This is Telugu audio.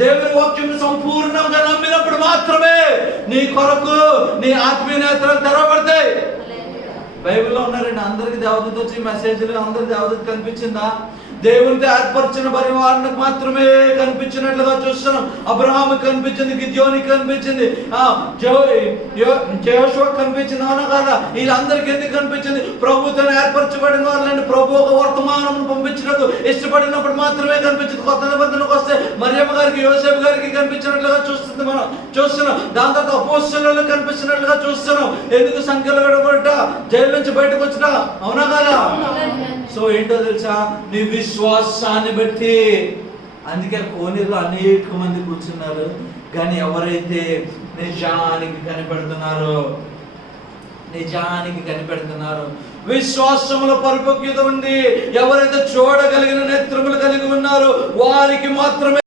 దేవుని వాక్యం సంపూర్ణంగా నమ్మినప్పుడు మాత్రమే నీ కొరకు నీ ఆత్మీయ నేత్రాలు తెరవబడతాయి. బైబిల్లో ఉన్నారండి, అందరికి దేవదూత వచ్చి మెసేజ్లు, అందరి దేవదూత కనిపించిందా? దేవునితో ఏర్పరిచిన పరివారానికి మాత్రమే కనిపించినట్లుగా చూస్తున్నాం. అబ్రహాముకి కనిపించింది, గిద్యోనికి కనిపించింది, జోషువాకు కనిపించింది, అవునా కదా? వీళ్ళందరికీ ఎందుకు కనిపించింది? ప్రభుత్వం ఏర్పరచబడిన వాళ్ళని ప్రభు ఒక వర్తమానం పంపించినట్టు ఇష్టపడినప్పుడు మాత్రమే కనిపించింది. కొత్త నిబంధనకు వస్తే మరియమ్మ గారికి, యోసేపు గారికి కనిపించినట్లుగా మనం చూస్తున్నాం. దాని తర్వాత అపోస్తలులకు కనిపించినట్లుగా చూస్తున్నాం. ఎందుకు? సంఖ్యలు విడగొట్ట, జైలు నుంచి బయటకు వచ్చిన, అవునా కదా? సో ఏంటో తెలుసా? నీ విశ్వాసాన్ని బట్టి. అందుకే కోనేరులో అనేక మంది కూర్చున్నారు, కానీ ఎవరైతే నిజానికి కనిపెడుతున్నారో విశ్వాసంలో పరిపక్వత ఉంది, ఎవరైతే చూడగలిగిన నేత్రములు కలిగి ఉన్నారో వారికి మాత్రమే